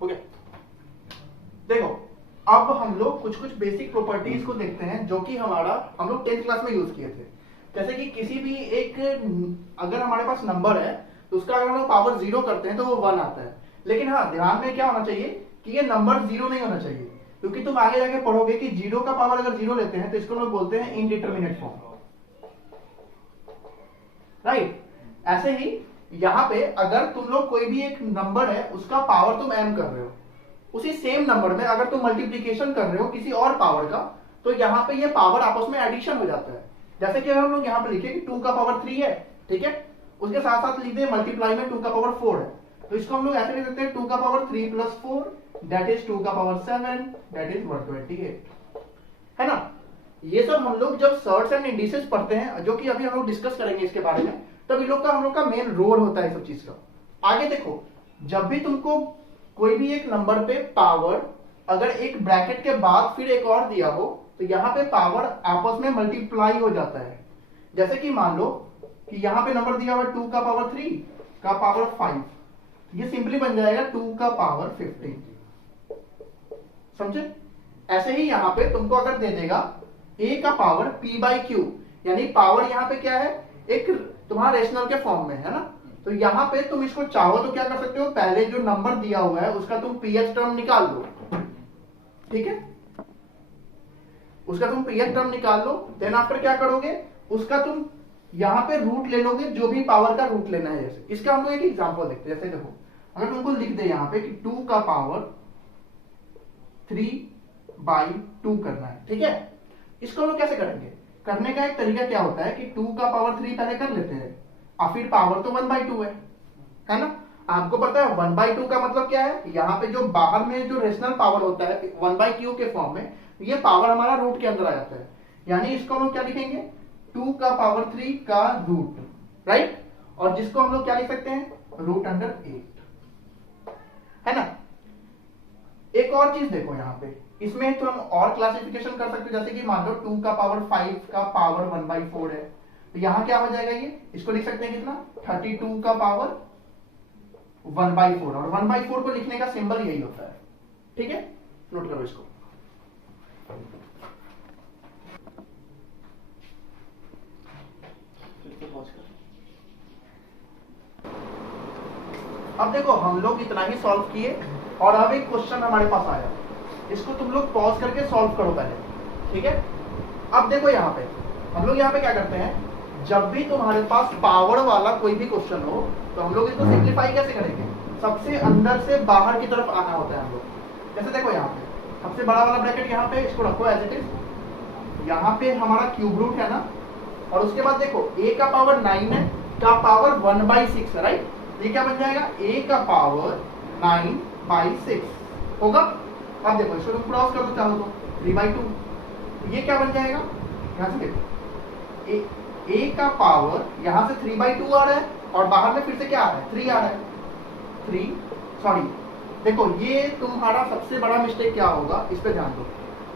हो गया। देखो अब हम लोग कुछ कुछ बेसिक प्रॉपर्टीज को देखते हैं जो कि हम लोग 10th क्लास में यूज किए थे। जैसे कि किसी भी एक अगर हमारे पास नंबर है तो उसका अगर हम लोग पावर 0 करते हैं तो वो 1 आता है। लेकिन हाँ, ध्यान में क्या होना चाहिए कि ये नंबर 0 नहीं होना चाहिए, क्योंकि तुम आगे जाके पढ़ोगे कि 0 का पावर अगर 0 लेते हैं तो इसको लोग बोलते हैं इनडिटरमिनेट फॉर्म, राइट। ऐसे ही यहाँ पे अगर तुम लोग कोई भी एक नंबर है उसका पावर तुम m कर रहे हो, उसी सेम नंबर में अगर तुम मल्टीप्लीकेशन कर रहे हो किसी और पावर का, तो यहाँ पे ये पावर आपस में एडिशन हो जाता है। जैसे कि हम लोग यहाँ पे लिखे कि 2 का पावर 3 है, ठीक है, उसके साथ साथ लिख दे मल्टीप्लाई में 2 का पावर 4 है, तो इसको हम लोग ऐसे लिख सकते हैं 2 का पावर 3 प्लस 4 दैट इज 2 का पावर 7 दैट इज 128, है ना। ये सब हम लोग जब सर्ट्स एंड इंडिसेस पढ़ते हैं, जो कि अभी हम लोग डिस्कस करेंगे इसके बारे में, तब इन लोग का हम लोग का मेन रोल होता है सब चीज का। आगे देखो, जब भी तुमको कोई भी एक नंबर पे पावर अगर एक ब्रैकेट के बाद फिर एक और दिया हो तो यहाँ पे पावर आपस में मल्टीप्लाई हो जाता है। जैसे कि मान लो कि यहाँ पे नंबर दिया हुआ 2 का पावर 3 का पावर 5, ये सिंपली बन जाएगा 2 का पावर 15, समझे। ऐसे ही यहाँ पे तुमको अगर दे देगा a का पावर p बाई क्यू, यानी पावर यहाँ पे क्या है, एक तुम्हारा रेशनल के फॉर्म में है ना, तो यहाँ पे तुम इसको चाहो तो क्या कर सकते हो, पहले जो नंबर दिया हुआ है उसका तुम ph टर्म निकाल लो, ठीक है, उसका तुम ph टर्म निकाल लो। देन आफ्टर क्या करोगे, उसका तुम यहाँ पे रूट ले लोगे, जो भी पावर का रूट लेना है। जैसे इसका हम लोग एक एग्जांपल देखते हैं। जैसे देखो, अगर तुमको लिख दे यहाँ पे कि 2 का पावर 3/2 करना है, ठीक है, इसको हम लोग कैसे करेंगे। करने का एक तरीका क्या होता है कि 2 का पावर 3 पहले कर लेते हैं और फिर पावर तो 1/2 है ना। आपको पता है 1/2 का मतलब क्या है, यहाँ पे जो बाहर में जो रेशनल पावर होता है 1/q के फॉर्म में, ये पावर हमारा रूट के अंदर आ जाता है। यानी इसको हम लोग क्या लिखेंगे, 2 का पावर 3 का रूट, राइट, और जिसको हम लोग क्या लिख सकते हैं, √8, है ना। एक और चीज देखो यहाँ पे, इसमें तो हम और क्लासिफिकेशन कर सकते हैं। जैसे कि मान लो 2 का पावर 5 का पावर 1/4 है, तो यहाँ क्या हो जाएगा, ये इसको लिख सकते हैं कितना, 32 का पावर 1/4, और 1/4 को लिखने का सिंबल यही होता है, ठीक है, नोट करो इसको। अब देखो हम लोग इतना ही सॉल्व किए और अब एक क्वेश्चन हमारे पास आया, इसको तुम लोग पॉज करके सॉल्व करो पहले, ठीक है। अब देखो यहाँ पे हम लोग यहाँ पे क्या करते हैं, जब भी तुम्हारे पास पावर वाला कोई भी क्वेश्चन हो तो हम लोग इसको सिंप्लीफाई कैसे करेंगे, सबसे अंदर से बाहर की तरफ आना होता है हम लोग। जैसे देखो यहाँ पे सबसे बड़ा वाला ब्रैकेट यहाँ पे, इसको रखो एज इट इज, यहाँ पे हमारा क्यूब रूट है ना, और उसके बाद देखो a का पावर 9 है, का पावर 1/6 है, राइट, ये क्या बन जाएगा, a का पावर 9/6 होगा। अब देखो इसको तुम क्रॉस कर दो चाहो तो 3/2, ये क्या बन जाएगा, यहाँ से देखो a का पावर यहाँ से 3/2 आ रहा है और बाहर में फिर से क्या आ रहा है, 3 आ रहा है, 3 सॉरी देखो ये तुम्हारा सबसे बड़ा मिस्टेक क्या होगा, इस पे ध्यान दो।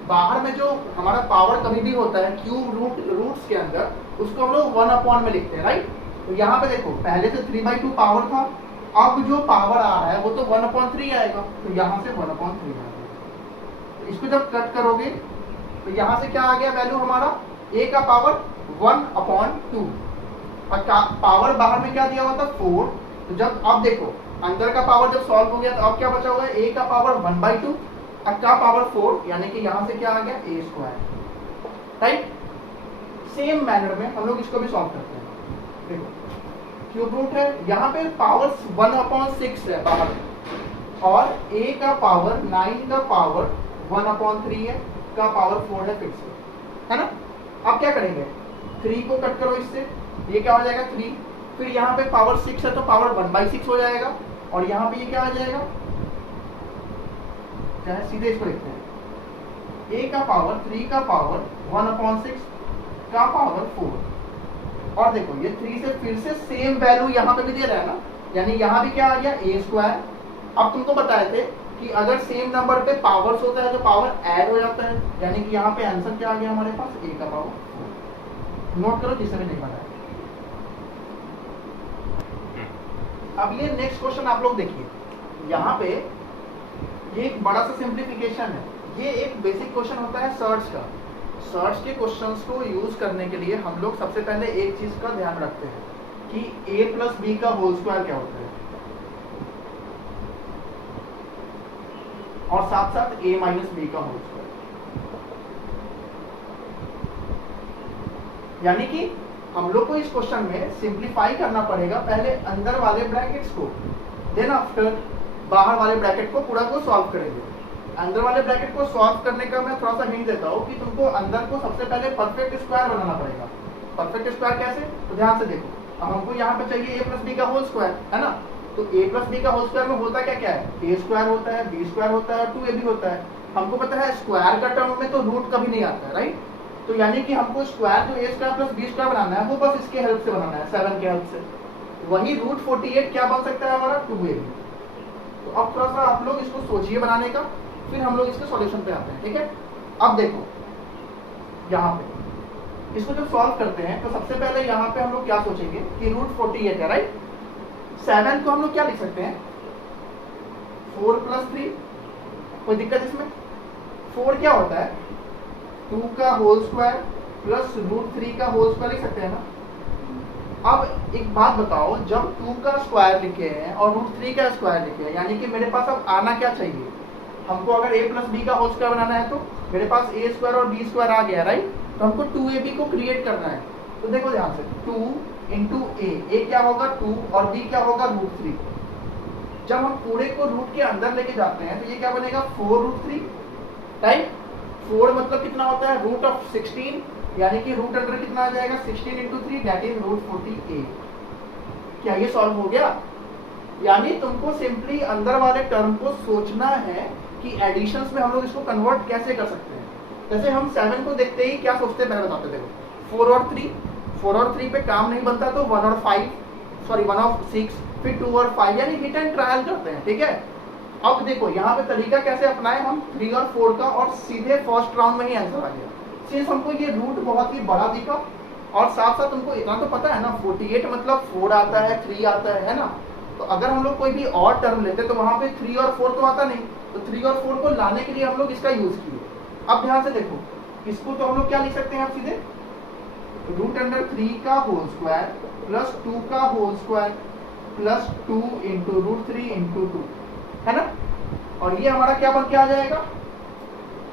बाहर में जो हमारा पावर कभी भी होता है क्यूब रूट्स के अंदर, उसको हम लोग 1 में लिखते हैं, राइट। तो यहाँ पे देखो पहले से 3/2 पावर था, अब जो पावर आ रहा है वो तो 1/3 आएगा, तो यहाँ से 1/3 आएगा। तो इसको जब कट करोगे तो यहाँ से क्या आ गया वैल्यू हमारा, a का पावर 1/2, और पावर बाहर में क्या दिया हुआ था 4। तो जब अब देखो अंदर का पावर जब सॉल्व हो गया तो अब क्या बचा हुआ है, a का पावर 1/2 अब का पावर 4, यानी कि यहाँ से क्या आ गया a², राइट। सेम मैनर में हम लोग इसको भी सॉल्व करते हैं। देखो क्यूब रूट है, यहाँ पे पावर 1/6 है बाहर में, और a का पावर 9 का पावर 1/3 है, का पावर 4 है फिर से, है ना। अब क्या करेंगे, 3 को कट करो इससे, ये क्या हो जाएगा 3, फिर यहाँ पे पावर 6 है तो पावर 1/6 हो जाएगा, और यहाँ पे ये क्या आ जाएगा, क्या है, सीधे इसको लिखते हैं a का पावर 3 का पावर 1/6 का पावर 4, और देखो ये 3 से फिर से सेम वैल्यू यहाँ पे भी दे रहा है ना, यानी यहाँ भी क्या आ गया a²। अब तुमको बताए थे कि अगर सेम नंबर पे पावर्स होता है तो पावर ऐड हो जाता है, यानी कि यहाँ पे आंसर क्या आ गया हमारे पास, a का पावर। नोट करो जिससे भी नहीं बताया। अब ये नेक्स्ट क्वेश्चन आप लोग देखिए, यहाँ पे ये एक बड़ा सा सिंप्लीफिकेशन है। ये एक बेसिक क्वेश्चन होता है सर्च का। सर्च के क्वेश्चंस को यूज करने के लिए हम लोग सबसे पहले एक चीज का ध्यान रखते हैं कि a प्लस बी का होल स्क्वायर क्या होता है, और साथ साथ a माइनस बी का होल स्क्वायर। यानी कि हम लोग को इस क्वेश्चन में सिंप्लीफाई करना पड़ेगा, पहले अंदर वाले ब्रैकेट्स को, देन आफ्टर बाहर वाले ब्रैकेट को पूरा को सॉल्व करेंगे। अंदर वाले ब्रैकेट को सॉल्व करने का मैं थोड़ा सा हिंट देता हूँ कि तुमको अंदर को सबसे पहले परफेक्ट स्क्वायर बनाना पड़ेगा। परफेक्ट स्क्वायर कैसे, तो ध्यान से देखो। अब हमको यहाँ पे चाहिए a प्लस बी का होल स्क्वायर, है ना। तो a प्लस बी का होल स्क्वायर में होता क्या क्या है, a स्क्वायर होता है, b स्क्वायर होता है, 2ab होता है। हमको पता है स्क्वायर का टर्म में तो रूट कभी नहीं आता है, राइट। तो यानी कि हमको स्क्वायर जो a square plus b square बनाना है वो बस इसके हेल्प से बनाना है, 7 के हेल्प से। वही रूट 48 क्या बन सकता है हमारा, 2ab। तो अब थोड़ा सा आप लोग इसको सोचिए बनाने का, फिर हम लोग इसके सॉल्यूशन पे आते हैं, ठीक है। अब देखो यहाँ पे इसको जब सॉल्व करते हैं तो सबसे पहले यहाँ पे हम लोग क्या सोचेंगे कि रूट 48 है, राइट। 7 को हम लोग क्या लिख सकते हैं, 4 प्लस 3। कोई दिक्कत इसमें, 4 क्या होता है, 2 का होल स्क्वायर प्लस रूट 3 का होल स्क्वायर लिख सकते हैं ना। अब एक बात बताओ, जब 2 का स्क्वायर लिखे हैं और रूट 3 का स्क्वायर लिखे हैं, यानी कि मेरे पास अब आना क्या चाहिए, हमको अगर a प्लस बी का होल स्क्वायर बनाना है तो मेरे पास a स्क्वायर और b स्क्वायर आ गया, राइट। तो हमको 2ab को क्रिएट करना है। तो देखो ध्यान से, 2 इंटू a क्या होगा 2 और b क्या होगा रूट 3। जब हम पूरे को रूट के अंदर लेके जाते हैं तो ये क्या बनेगा 4 रूट 3, राइट। 4 मतलब कितना होता है, रूट ऑफ 16, यानी कि रूट अंडर कितना आ जाएगा 16 इंटू 3 दैट इज रूट 48। क्या ये सॉल्व हो गया। यानी तुमको सिंपली अंदर वाले टर्म को सोचना है कि एडिशंस में हम लोग इसको कन्वर्ट कैसे कर सकते हैं। जैसे हम 7 को देखते ही क्या सोचते हैं, पहले बताते देखो, 4 और 3 पे काम नहीं बनता तो 1 और 6, फिर 2 और 5, यानी हिट एंड ट्रायल करते हैं, ठीक है। अब देखो यहाँ पे तरीका कैसे अपनाए हम 3 और 4 का, और सीधे फर्स्ट राउंड में ही आंसर आ गया। सिंस हमको ये रूट बहुत ही बड़ा दिखा और साथ साथ तुमको इतना तो पता है ना 48 मतलब 4 आता है 3 आता है ना। तो अगर हम लोग कोई भी और टर्म लेते तो वहां पे 3 और 4 तो आता नहीं, तो 3 और 4 को लाने के लिए हम लोग इसका यूज किए। अब ध्यान से देखो, इसको तो हम लोग क्या लिख सकते हैं आप सीधे, रूट अंडर 3 का होल स्क्वायर प्लस 2 का whole square plus 2 into root 3 into 2, है ना। और ये हमारा क्या बन के आ जाएगा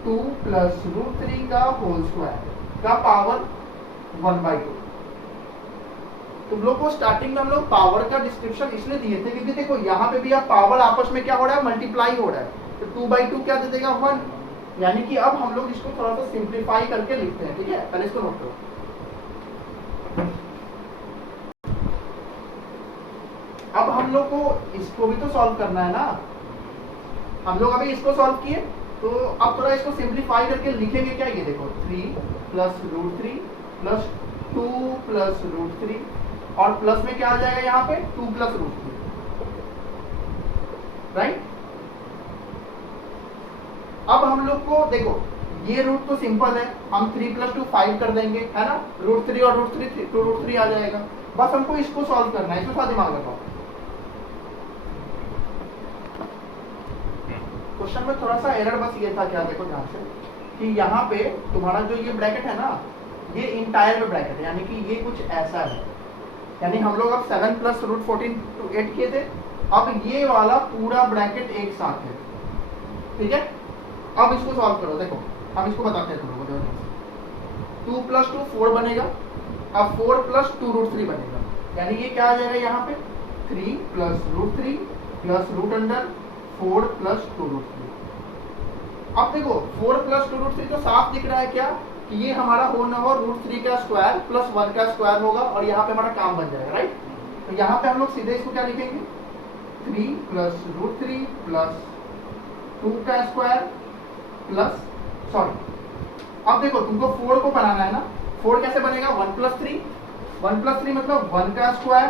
2 प्लस रूट 3 का होल स्क्वायर का पावर 1/2। तुम लोग को स्टार्टिंग में हम लोग पावर का डिस्क्रिप्शन इसलिए दिए थे क्योंकि देखो यहाँ पे भी आप पावर आपस में क्या हो रहा है, मल्टीप्लाई हो रहा है। तो 2/2 क्या दे देगा 1, यानी कि अब हम लोग इसको थोड़ा सा सिंप्लीफाई करके लिखते हैं, ठीक है। पहले इसको नोट करो। अब हम लोग को इसको भी तो सॉल्व करना है ना। हम लोग अभी इसको सॉल्व किए, तो अब थोड़ा इसको सिंप्लीफाई करके लिखेंगे क्या, ये देखो 3 plus root 3 plus 2 plus root 3, और प्लस में क्या आ जाएगा यहाँ पे 2 प्लस रूट 3, राइट। अब हम लोग को देखो ये रूट तो सिंपल है, हम 3 प्लस 2 5 कर देंगे, है ना। रूट 3 और रूट 3 तो रूट 3 आ जाएगा। बस हमको इसको सॉल्व करना है, इसको थोड़ा दिमाग लगाओ। क्वेश्चन में थोड़ा सा एरर बस ये था, क्या देखो ध्यान से, कि यहाँ पे तुम्हारा जो ये ब्रैकेट है ना, ये इंटायर में ब्रैकेट है, यानी कि ये कुछ ऐसा है। यानी हम लोग अब 7 प्लस रूट 14 to 8 किए थे, अब ये वाला पूरा ब्रैकेट एक साथ है, ठीक है। अब इसको सॉल्व करो, देखो हम इसको बताते हैं तुम लोगों को। 2 प्लस 2 4 बनेगा, अब 4 प्लस 2 रूट 3 बनेगा, यानी ये क्या आ जाएगा यहाँ पे 3 plus root 3 plus root under 4 plus 2 root 3। अब देखो 4 प्लस 2 रूट 3 तो साफ दिख रहा है क्या कि ये हमारा होल नंबर रूट 3 का स्क्वायर प्लस 1 का स्क्वायर होगा, और यहाँ पे हमारा काम बन जाएगा, राइट। तो यहाँ पे हम लोग सीधे इसको क्या लिखेंगे 3 प्लस रूट 3 प्लस 2 का स्क्वायर प्लस अब देखो तुमको 4 को बनाना है ना, 4 कैसे बनेगा 1 प्लस 3 मतलब 1 का स्क्वायर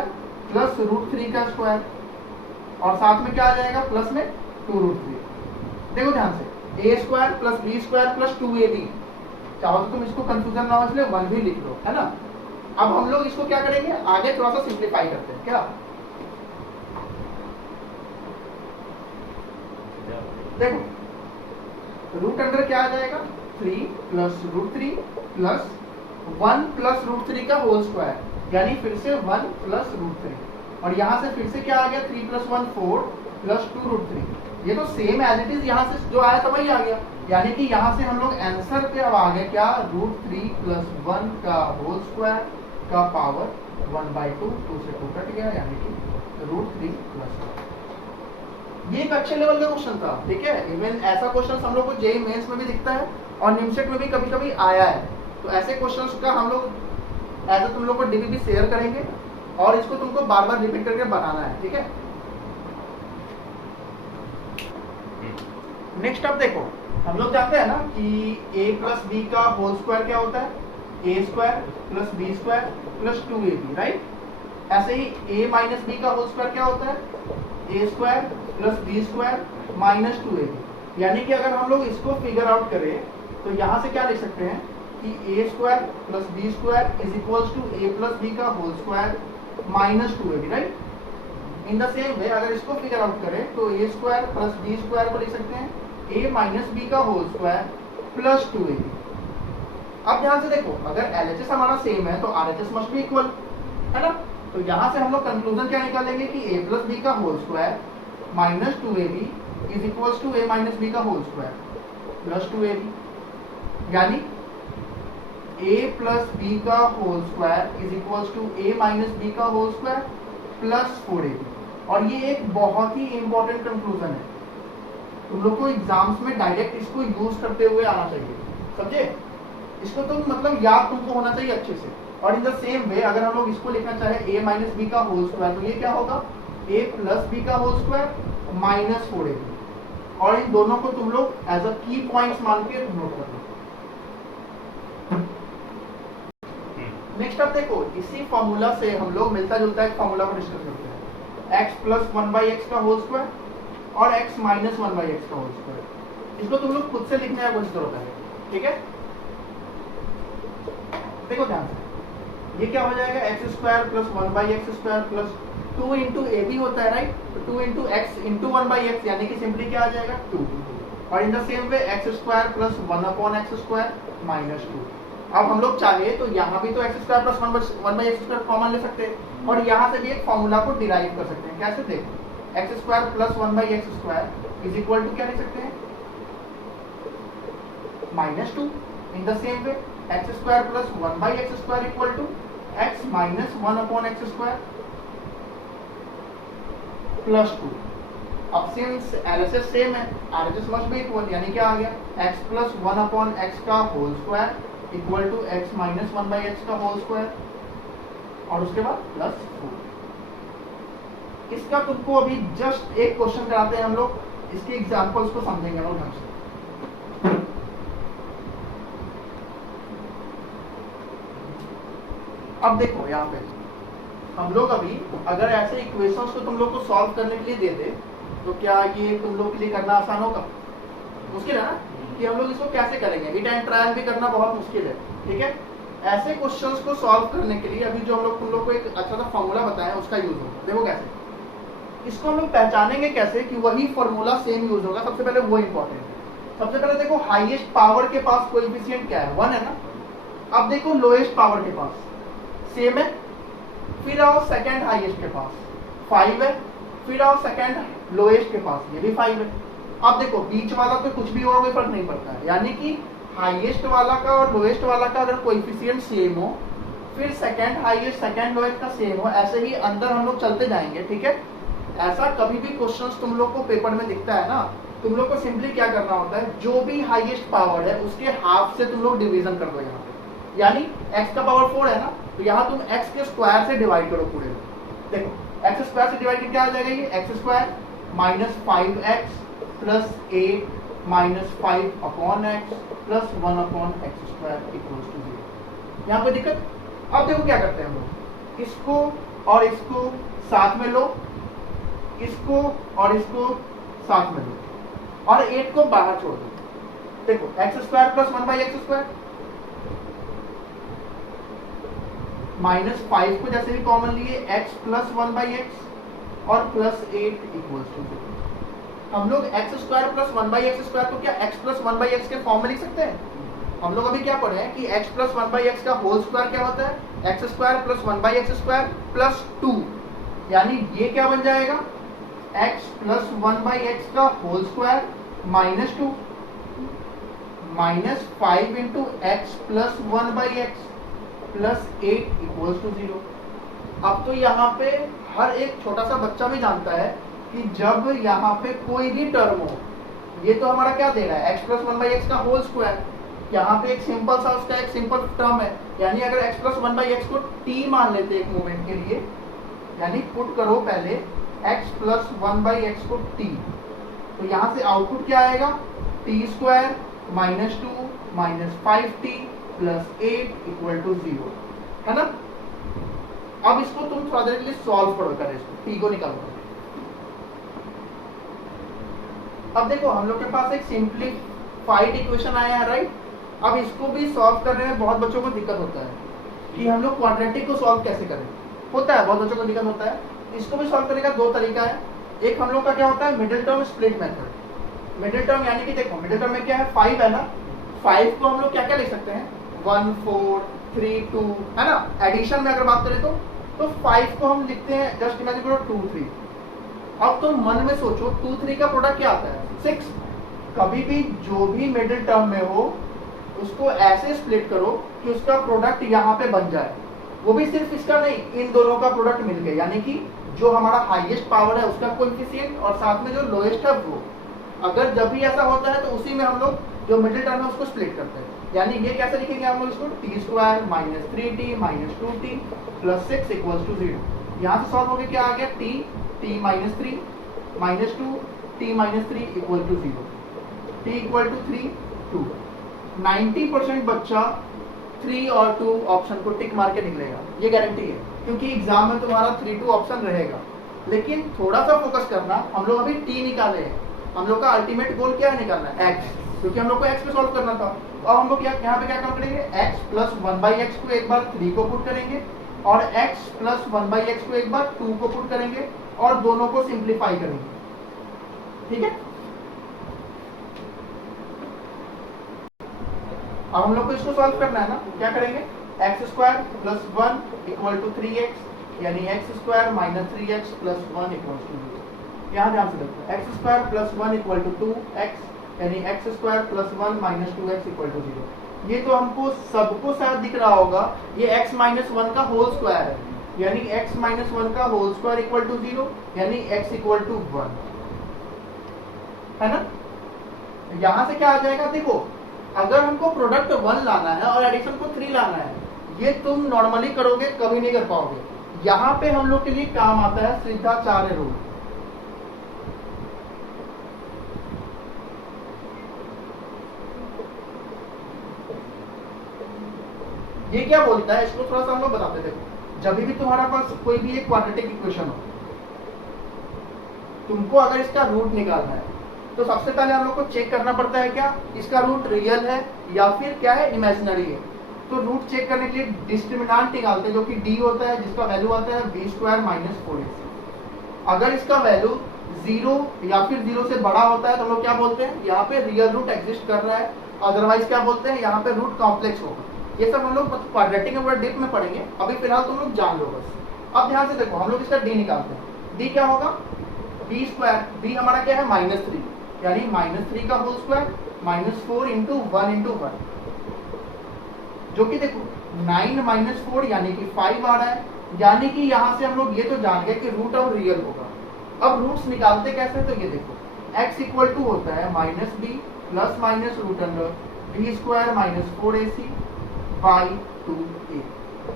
प्लस रूट 3 का स्क्वायर, और साथ में क्या आ जाएगा प्लस में 2 रूट 3। देखो ध्यान से, a square plus b square plus 2ab, चाहो तो तुम इसको कंफ्यूजन ना हो इसलिए 1 भी लिख लो, है ना। अब हम लोग इसको क्या करेंगे, आगे थोड़ा सा सिंप्लीफाई करते हैं क्या। देखो रूट अंडर क्या आ जाएगा 3 plus root 3 plus 1 plus root 3 का होल स्क्वायर, यानी फिर से 1 प्लस रूट 3, और यहाँ से फिर से क्या आ गया 3 प्लस 1 4 प्लस 2 रूट 3। ये तो सेम एज इट इज यहाँ से जो आया था वही आ गया, यानी कि यहाँ से हम लोग आंसर पे अब आ गए क्या रूट 3 प्लस 1 का होल स्क्वायर का पावर 1/2, 2 से 2 कट गया, यानी कि रूट 3 प्लस 1। ये एक अच्छे लेवल का क्वेश्चन था, ठीक है। इवन ऐसा क्वेश्चन हम लोग को जेईई मेंस में भी दिखता है और निमसेट में भी कभी कभी आया है। तो ऐसे क्वेश्चंस का हम लोग ऐसा तुम लोग को डीबीबी शेयर करेंगे और इसको तुमको बार बार रिपीट करके बनाना है, ठीक है। नेक्स्ट अब देखो, हम लोग जानते हैं ना कि a प्लस बी का होल स्क्वायर क्या होता है, a square plus B square plus 2ab, right. ऐसे ही a माइनस बी का होल स्क्वायर क्या होता है, a square plus B square minus 2ab। यानी कि अगर हम लोग इसको फिगर आउट करें तो यहाँ से क्या लिख सकते हैं कि a square plus B square is equals to a plus B का whole square minus 2ab, right. In the same way अगर इसको फिगर आउट करें तो a square plus B square को लिख सकते हैं a माइनस बी का होल स्क्वायर प्लस 2ab। अब ध्यान से देखो, अगर LHS हमारा सेम है तो RHS मस्ट बी इक्वल, है ना। तो यहाँ से हम लोग कंक्लूजन क्या निकालेंगे कि a प्लस बी का whole square minus 2ab is equals to a minus B का होल स्क्वायर प्लस 2ab, यानी a प्लस बी का whole square is equals to a minus B का होल स्क्वायर प्लस 4ab। और ये एक बहुत ही important conclusion है, तुम लोग को एग्जाम्स में डायरेक्ट इसको यूज करते हुए आना चाहिए, समझे। इसको तुम मतलब याद तुमको होना चाहिए अच्छे से। और इन द सेम वे अगर हम लोग इसको लिखना चाहे a माइनस बी का होल स्क्वायर तो ये क्या होगा a प्लस बी का होल स्क्वायर माइनस 4ab। और इन दोनों को तुम लोग एज अ की पॉइंट्स मान के तुम नोट कर लो। नेक्स्ट अब देखो, इसी फॉर्मूला से हम लोग मिलता जुलता एक फॉर्मूला को डिस्कस करते हैं, x प्लस 1/x का होल स्क्वायर और x माइनस 1/x का होल स्क्वायर। इसको तुम लोग खुद से लिखने का कोशिश करो, ठीक है। देखो ध्यान से, ये क्या हो जाएगा x square plus 1/x square plus 2 into a b होता है, राइट। तो 2 इंटू एक्स इंटू 1/x, यानी कि सिंपली क्या आ जाएगा 2। और इन the same way x square plus 1/x square minus 2। अब हम लोग चाहे तो यहाँ भी तो x square plus 1/x square common ले सकते हैं और यहाँ से भी एक फॉर्मूला को डिराइव कर सकते हैं। कैसे, देखो x square plus 1/x square is equal to क्या लिख सकते हैं minus 2। In the same way x square plus 1/x square equal to x minus 1/x square plus 2। अब सिंस LHS सेम है, RHS मस्ट बी इक्वल, यानी क्या आ गया x प्लस 1/x का whole square equal to x minus 1/x का whole square और उसके बाद प्लस 4। इसका तुमको अभी जस्ट एक क्वेश्चन कराते हैं हम लोग, इसके एग्जांपल्स को समझेंगे हम लोग ढंग से। अब देखो यहाँ पे हम लोग अभी अगर ऐसे इक्वेशंस को तुम लोग को सॉल्व करने के लिए दे दे तो क्या ये तुम लोग के लिए करना आसान होगा? मुश्किल है ना कि हम लोग इसको कैसे करेंगे, हिट एंड ट्रायल भी करना बहुत मुश्किल है, ठीक है। ऐसे क्वेश्चंस को सॉल्व करने के लिए अभी जो हम लोग तुम लोग को एक अच्छा सा फॉर्मूला बताया उसका यूज होगा। देखो कैसे इसको हम लोग पहचानेंगे कैसे कि वही फॉर्मूला सेम यूज होगा। सबसे पहले वो इंपॉर्टेंट है। सबसे पहले देखो हाईएस्ट पावर के पास कोएफिशिएंट क्या है, 1 है ना। अब देखो लोएस्ट पावर के पास सेम है, फिर आओ सेकंड हाईएस्ट के पास 5 है, फिर आओ सेकंड लोएस्ट के पास ये भी 5 है। अब देखो बीच वाला तो कुछ भी हो कोई फर्क नहीं पड़ता है, यानी कि हाईएस्ट वाला का और लोएस्ट वाला का अगर कोएफिशिएंट सेम हो फिर सेकंड हाईएस्ट सेकंड लोएस्ट का सेम हो, ऐसे ही अंदर हम लोग चलते जाएंगे, ठीक है। ऐसा कभी भी क्वेश्चंस तुम लोग को पेपर में दिखता है ना, तुम लोग को सिंपली क्या करना होता है, जो भी हाईएस्ट पावर है उसके हाफ से तुम लोग डिवीजन कर दो। यहाँ पे यानी x का पावर 4 है ना, तो यहाँ तुम x के स्क्वायर से डिवाइड करो पूरे। देखो x स्क्वायर से डिवाइड करके क्या आ जाएगा, ये x square minus 5x plus 8 minus 5 upon x plus 1 upon x square equals to 0। यहाँ पे दिक्कत। अब देखो क्या करते हैं हम लोग, इसको और इसको साथ में लो, इसको और इसको साथ में लो और 8 को बाहर छोड़ दो। देखो x square plus 1/x square minus 5 को जैसे भी कॉमन लिए x प्लस 1/x और प्लस 8 इक्वल्स टू 0। हम लोग x square plus one by X square को क्या x plus one by x के फॉर्म में लिख सकते हैं? हम लोग अभी क्या पढ़े हैं कि X plus one by X का होल स्क्वायर क्या होता है? X square plus one by X square plus 2, यानी ये क्या बन जाएगा? X plus one by X का whole square minus 2 minus 5 into X plus one by X plus 8 equals to 0। अब तो यहाँ पे हर एक छोटा सा बच्चा भी जानता है कि जब यहाँ पे कोई भी टर्म हो, ये तो हमारा क्या दे रहा है? X plus one by X का होल स्क्वायर, यहाँ पे एक सिंपल सा उसका एक सिंपल टर्म है, यानी अगर x plus one by x को टी मान लेते एक मोमेंट के लिए, यानी पुट करो पहले x plus one by x को टी, तो यहाँ से आउटपुट क्या आएगा? T square minus 2 minus 5t plus 8 equal to 0, है ना? अब इसको तुम थोड़ा देर के लिए सॉल्व करो, करें इसको, टी को निकालो। अब देखो हम लोग के पास एक सिंप्लीफाइड इक्वेशन आया है, राइट? अब इसको भी सॉल्व करने में बहुत बच्चों को दिक्कत होता है कि हम लोग क्वाड्रेटिक को सॉल्व कैसे करें। होता है, बहुत बच्चों को दिक्कत होता है। इसको भी सॉल्व करने का दो तरीका है। एक हम लोग का क्या होता है? Middle term split method. Middle term यानी कि देखो मिडिल टर्म में क्या है? 5 है ना, 5 को हम लोग क्या क्या लिख सकते हैं? 1 4 3 2, है ना? एडिशन में अगर बात करें तो 5 को हम लिखते हैं, जस्ट इमेजिन करो 2 3। अब तुम मन में सोचो 2 3 का प्रोडक्ट क्या आता है? 6। कभी भी जो भी मिडिल टर्म में हो उसको ऐसे स्प्लिट करो कि उसका प्रोडक्ट यहाँ पे बन जाए, वो भी सिर्फ इसका नहीं, इन दोनों का प्रोडक्ट मिलके, यानी कि जो हमारा हाईएस्ट पावर है उसका कोएफिशिएंट और साथ में जो लोएस्ट है वो। अगर जब भी ऐसा होता है तो उसी में हम लोग जो मिडिल टर्म है उसको स्प्लिट करते हैं। यानी ये कैसे लिखेंगे हम लोग इसको? T square minus 3t minus 2t plus 6 equals to 0। यहाँ से सॉल्व होकर क्या आ गया? t minus 3 minus 2 t minus 3 equal to 0, t equal to 3 2। 90% बच्चा 3 और 2 ऑप्शन को टिक मार के निकलेगा, ये गारंटी है, क्योंकि एग्जाम में तुम्हारा 3 2 ऑप्शन रहेगा। लेकिन थोड़ा सा फोकस करना, हम लोग अभी t निकाले हैं, हम लोग का अल्टीमेट गोल क्या है? निकालना है x, क्योंकि हम लोग को x पे सॉल्व करना था। और हम लोग यहाँ पे क्या काम करेंगे? x plus one by x को एक बार 3 को पुट करेंगे और x plus one by x को एक बार 2 को पुट करेंगे और दोनों को सिंप्लीफाई करेंगे, ठीक है? अब हम लोग को इसको सॉल्व करना है ना, क्या करेंगे? X square plus 1 equal to 3x, यानी x square minus 3x plus 1 equal to 0। यहाँ ध्यान से देखो, x square plus 1 equal to 2x, यानी x square plus 1 minus 2x equal to 0। ये तो हमको सबको शायद दिख रहा होगा, ये x माइनस 1 का होल स्क्वायर है, यानी x माइनस 1 का होल स्क्वायर इक्वल टू 0, यानी x इक्वल टू 1, है ना? यहाँ से क्या आ जाएगा? देखो अगर हमको प्रोडक्ट 1 लाना है और एडिशन को 3 लाना है, ये तुम नॉर्मली करोगे, कभी नहीं कर पाओगे। यहाँ पे हम लोग के लिए काम आता है सिद्धाचार्य रूल। ये क्या बोलता है, इसको थोड़ा सा हम लोग बताते। देखो जब भी तुम्हारा पास कोई भी एक क्वाड्रेटिक इक्वेशन हो, तुमको अगर इसका रूट निकालना है तो सबसे पहले हम लोग को चेक करना पड़ता है क्या इसका रूट रियल है या फिर क्या है, इमेजिनरी है। तो रूट चेक करने के लिए डिस्क्रिमिनेंट निकालते हैं जो कि d होता है, जिसका वैल्यू आता है b स्क्वायर माइनस 4ac। अगर इसका वैल्यू 0 या फिर 0 से बड़ा होता है तो हम लोग क्या बोलते हैं, यहाँ पे रियल रूट एग्जिस्ट कर रहा है। अदरवाइज क्या बोलते हैं, यहाँ पे रूट कॉम्प्लेक्स होगा। ये सब हम लोग क्वाड्रेटिक नंबर डिप में पढ़ेंगे, अभी फिलहाल तुम लोग जान लो बस। अब ध्यान से देखो, हम लोग इसका d निकालते हैं। d क्या होगा, b स्क्वायर, b हमारा क्या है माइनस 3, यानी माइनस 3 का whole square minus 4 into 1 into 1, जो कि देखो 9 माइनस 4 यानी कि 5 आ रहा है। यानी कि यहाँ से हम लोग ये तो जान गए कि रूट ऑफ रियल होगा। अब रूट्स निकालते कैसे, तो ये देखो x इक्वल टू होता है minus b plus minus root under b square minus 4ac by 2a।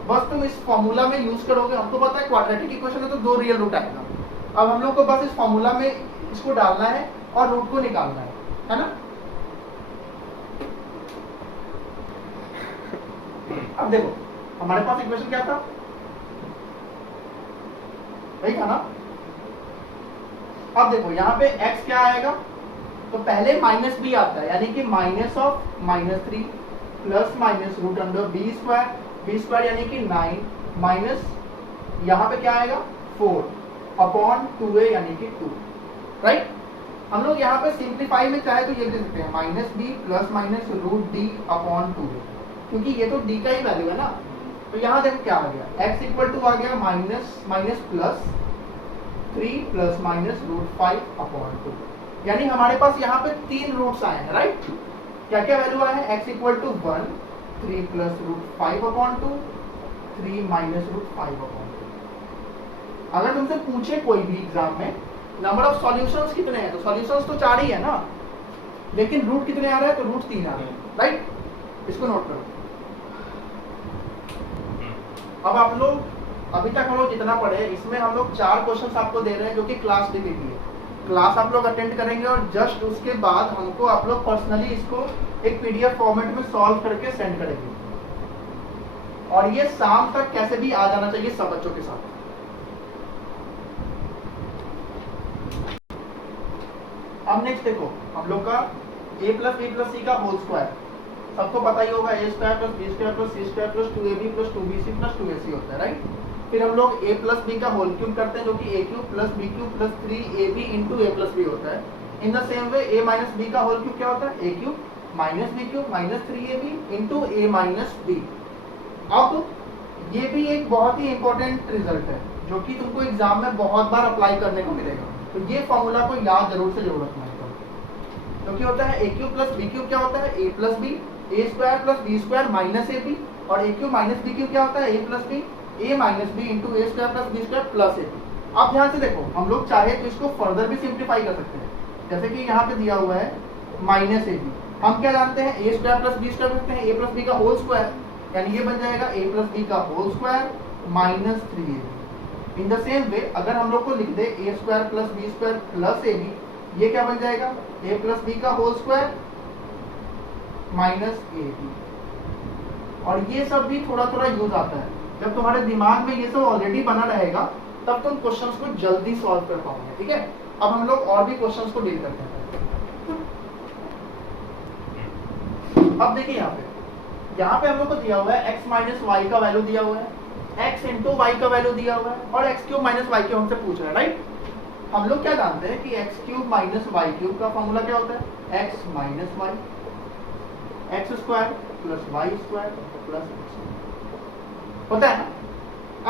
बस तुम इस फॉर्मूला में यूज करोगे। हमको पता है क्वाड्रेटिक इक्वेशन है तो 2 रियल रूट आएगा। अब हम लोग को बस इस फॉर्मूला में इसको डालना है और रूट को निकालना है ना? अब देखो हमारे पास इक्वेशन क्या था, वही था ना? अब देखो यहाँ पे x क्या आएगा, तो पहले माइनस बी आता है, यानी कि minus of minus 3 plus minus root under b square यानी कि 9 माइनस यहाँ पे क्या आएगा 4 अपॉन 2a यानी कि 2, राइट? हम लोग यहाँ पे सिंप्लीफाई में चाहे तो ये दे सकते हैं minus b plus minus root d upon 2, क्योंकि ये तो डी का ही वैल्यू है ना। तो यहाँ देखो क्या आ गया, x इक्वल टू आ गया minus minus plus 3 plus minus root 5 upon 2, यानी हमारे पास यहाँ पे 3 रूट्स आए हैं, राइट। क्या क्या वैल्यू आए हैं, x equal to 1, 3 plus root 5 upon 2, 3 minus root 5 upon 2। अगर तुमसे पूछे कोई भी एग्जाम में नंबर ऑफ सॉल्यूशंस कितने हैं, तो सॉल्यूशंस तो 4 ही है ना, लेकिन रूट कितने आ रहे हैं, तो रूट 3 आ रहे हैं, राइट। इसको नोट करो। अब आप लोग अभी तक हम लोग जितना पढ़े इसमें हम लोग 4 क्वेश्चंस आपको दे रहे हैं जो कि क्लास ली गई है। क्लास आप लोग अटेंड करेंगे और जस्ट उसके बाद हमको आप लोग पर्सनली इसको एक पीडीएफ फॉर्मेट में सॉल्व करके सेंड करेंगे, और ये शाम तक कैसे भी आ जाना चाहिए सब बच्चों के साथ। अब नेक्स्ट देखो हम लोग का a plus B plus C का होल स्क्वायर सबको पता ही होगा, A square plus B square plus C square plus 2ab plus 2bc plus 2ac होता है, राइट। फिर हम लोग a प्लस बी का होल क्यूब करते हैं जो कि a cube plus B cube plus 3ab into a plus B होता है। In the same way a minus B का होल क्यूब क्या होता है, a cube minus B cube minus 3ab into a minus b. अब ये भी एक बहुत ही इंपॉर्टेंट रिजल्ट है जो कि तुमको एग्जाम में बहुत बार अप्लाई करने को मिलेगा, तो ये फॉर्मूला को याद जरूर से जरूर रखना है। तो क्या होता है, a cube plus B cube क्या होता है, a plus B, A square plus B square minus A B, और A cube minus B cube क्या होता है, A plus B, A minus B into A square plus B square plus A B. अब ध्यान से देखो हम लोग चाहे तो इसको फर्दर भी सिंप्लीफाई कर सकते हैं, जैसे कि यहाँ पे दिया हुआ है माइनस ए बी, हम क्या जानते हैं a square plus B square करते हैं ए प्लस बी का होल स्क्वायर, यानी ये बन जाएगा ए प्लस बी का whole square minus 3ab। In the same way अगर हम लोग को लिख दे a square plus B square plus A b, ये क्या बन जाएगा, ए प्लस बी का whole square minus A B. और ये सब भी थोड़ा थोड़ा यूज आता है, जब तुम्हारे दिमाग में ये सब ऑलरेडी बना रहेगा तब तुम क्वेश्चंस को जल्दी सॉल्व कर पाओगे, ठीक है। अब हम लोग और भी क्वेश्चंस को डील करते हैं। अब देखिए यहाँ पे हम लोग को दिया हुआ है x माइनस वाई का वैल्यू दिया हुआ है, x इंटू वाई का वैल्यू दिया हुआ है, और x cube minus y cube हमसे पूछ रहा है, राइट। हम लोग क्या जानते हैं कि x cube minus y cube का फॉर्मूला क्या होता है, x minus y, x square plus y square plus x होता है ना।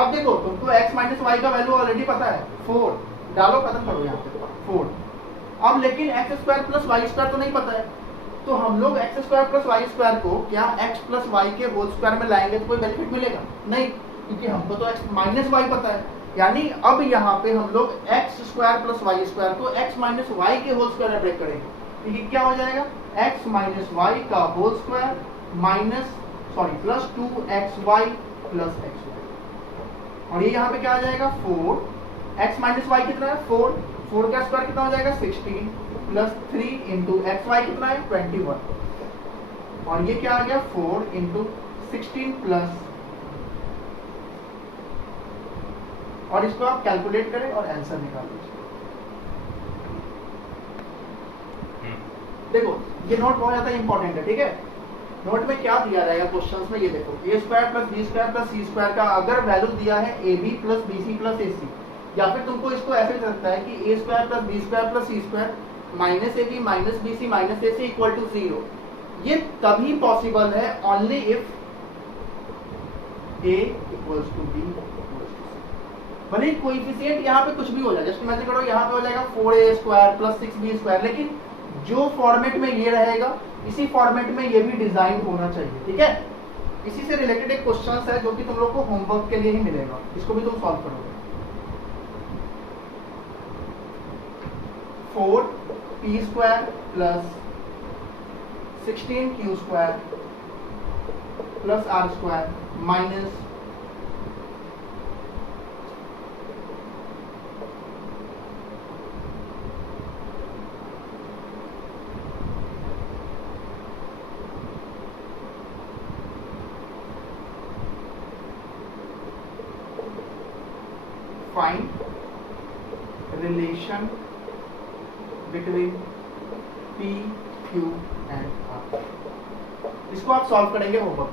अब देखो तुमको x माइनस वाई का वैल्यू ऑलरेडी पता है 4, डालो खत्म करो यहाँ पे 4। अब लेकिन x square plus y square तो नहीं पता है, तो हम लोग x square plus y square को क्या x प्लस वाई के होल स्क्वायर में लाएंगे तो कोई बेनिफिट मिलेगा नहीं, क्योंकि हमको तो x माइनस वाई पता है। यानी अब यहाँ पे हम लोग x square plus y square को x माइनस वाई के होल स्क्वायर में ब्रेक करेंगे, तो ये क्या हो जाएगा, x माइनस वाई का whole square plus 2xy plus xy, और ये यहाँ पे क्या आ जाएगा 4, x माइनस वाई कितना है 4 का स्क्वायर कितना हो जाएगा 16 प्लस 3 इंटू एक्स वाई कितना है 21, और ये क्या आ गया 4 इंटू 16 प्लस, और इसको आप कैलकुलेट करें और आंसर निकाल लीजिए। देखो ये नोट बहुत ज्यादा इंपॉर्टेंट है, ठीक है। नोट में क्या दिया रहेगा क्वेश्चंस में, ये देखो a square plus B square plus C square का अगर वैल्यू दिया है a b plus b c plus a c, या फिर तुमको इसको ऐसे लिख सकता है कि a square plus B square plus C square minus A b minus b c minus a c equal to 0। ये तभी पॉसिबल है only if a equals to b equals to c. भले कोएफिशिएंट यहाँ पे कुछ भी हो जाए, जस्ट इमेजिन करो यहाँ पे हो जाएगा 4a square plus 6b square, लेकिन जो फॉर्मेट में ये रहेगा इसी फॉर्मेट में ये भी डिजाइन होना चाहिए, ठीक है। इसी से रिलेटेड एक क्वेश्चन है जो कि तुम लोग को होमवर्क के लिए ही मिलेगा, इसको भी तुम सॉल्व करोगे। 4p square plus 16q square plus r square minus find relation between P, Q and R। इसको आप सॉल्व करेंगे होमवर्क।